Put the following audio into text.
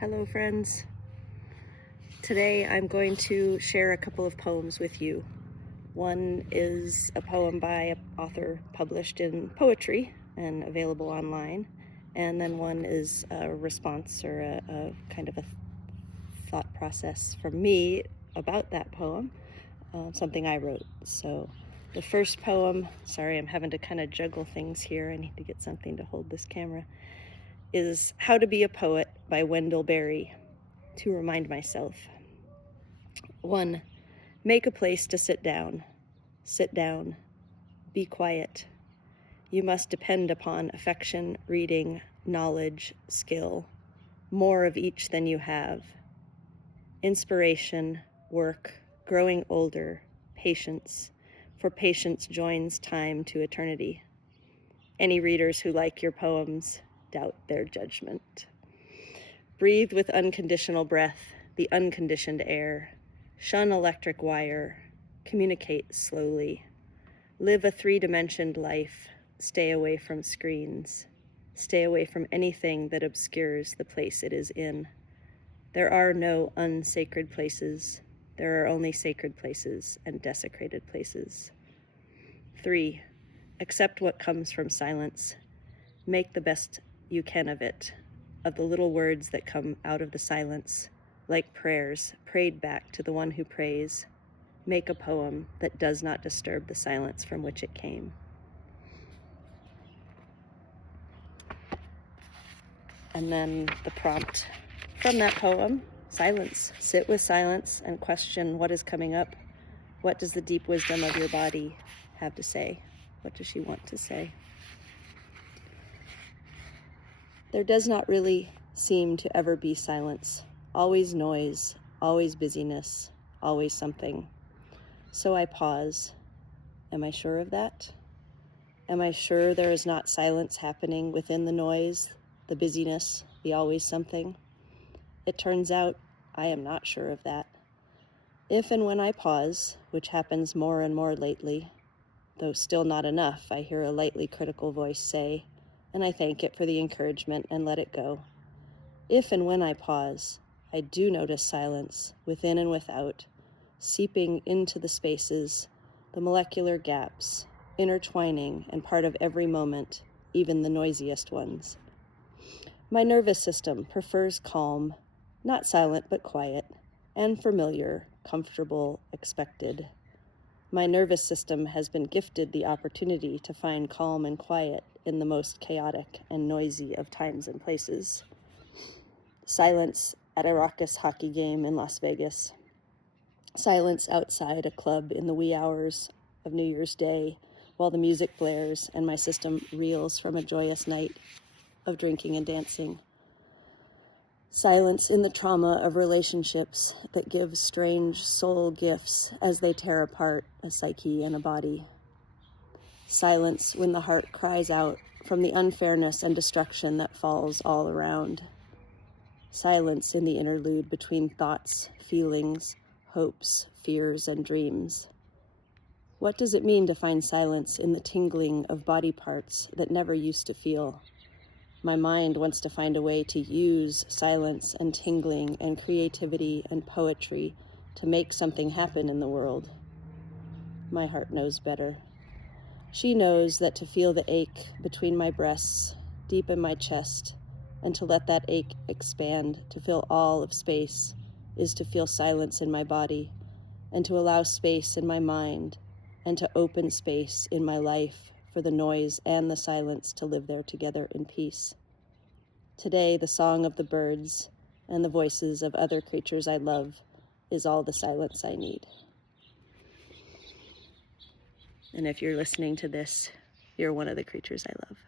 Hello friends. Today I'm going to share a couple of poems with you. One is a poem by an author published in poetry and available online, and then one is a response or a kind of a thought process from me about that poem, something I wrote. So the first poem, sorry I'm having to kind of juggle things here, I need to get something to hold this camera, is How to Be a Poet by Wendell Berry. To remind myself. 1. Make a place to sit down. Sit down. Be quiet. You must depend upon affection, reading, knowledge, skill, more of each than you have. Inspiration, work, growing older, patience, for patience joins time to eternity. Any readers who like your poems doubt their judgment. Breathe with unconditional breath, the unconditioned air. Shun electric wire. Communicate slowly. Live a three-dimensioned life. Stay away from screens. Stay away from anything that obscures the place it is in. There are no unsacred places. There are only sacred places and desecrated places. 3. Accept what comes from silence. Make the best you can of it. Of the little words that come out of the silence, like prayers prayed back to the one who prays. Make a poem that does not disturb the silence from which it came. And then the prompt from that poem, silence. Sit with silence and question what is coming up. What does the deep wisdom of your body have to say? What does she want to say? There does not really seem to ever be silence. Always noise, always busyness, always something. So I pause. Am I sure of that? Am I sure there is not silence happening within the noise, the busyness, the always something? It turns out I am not sure of that. If and when I pause, which happens more and more lately, though still not enough, I hear a lightly critical voice say, and I thank it for the encouragement and let it go. If and when I pause, I do notice silence within and without, seeping into the spaces, the molecular gaps, intertwining and part of every moment, even the noisiest ones. My nervous system prefers calm, not silent but quiet, and familiar, comfortable, expected. My nervous system has been gifted the opportunity to find calm and quiet in the most chaotic and noisy of times and places. Silence at a raucous hockey game in Las Vegas. Silence outside a club in the wee hours of New Year's Day while the music blares and my system reels from a joyous night of drinking and dancing. Silence in the trauma of relationships that give strange soul gifts as they tear apart a psyche and a body. Silence when the heart cries out from the unfairness and destruction that falls all around. Silence in the interlude between thoughts, feelings, hopes, fears, and dreams. What does it mean to find silence in the tingling of body parts that never used to feel? My mind wants to find a way to use silence and tingling and creativity and poetry to make something happen in the world. My heart knows better. She knows that to feel the ache between my breasts, deep in my chest, and to let that ache expand, to fill all of space, is to feel silence in my body, and to allow space in my mind, and to open space in my life for the noise and the silence to live there together in peace. Today, the song of the birds and the voices of other creatures I love is all the silence I need. And if you're listening to this, you're one of the creatures I love.